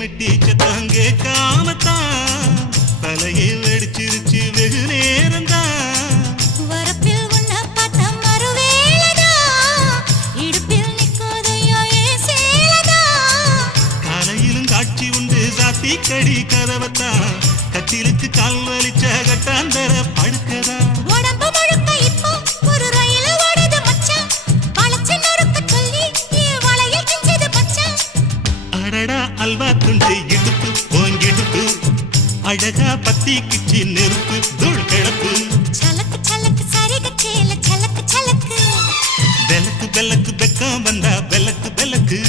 மெட்டி சத்தம் கேட்காமத்தான் தலையை வெடிச்சிருச்சு வெகு நேரம்தான். வரப்பில் உன்ன பார்த்த மறுவேளதா இடுப்பில் நிற்குதையோ ஏன் சேலதா. காலையிலும் காட்சி உண்டு சாத்தி கடி கதவத்தான் கட்டிலுக்கு கால் வலிச்ச கட்டாந்தர படுக்கதா. உடம்பு முழுக்க இப்போ ஒரு ரயில் ஓடுது மச்சான். வளைச்சு நொறுக்க சொல்லி என் வளையல் கிஞ்சது மச்சான். அடடா அல்வா துண்டு இடுப்பு போங்கிடுப்பு அழகா பத்தி கிச்சி நெருப்பு தூள் கிடப்பு. சலக்கு சலக்கு சரிக சேல சலக்கு சலக்கு பெலக்கு பெலக்கு பெக்கம் வந்தா பெலக்கு பெலக்கு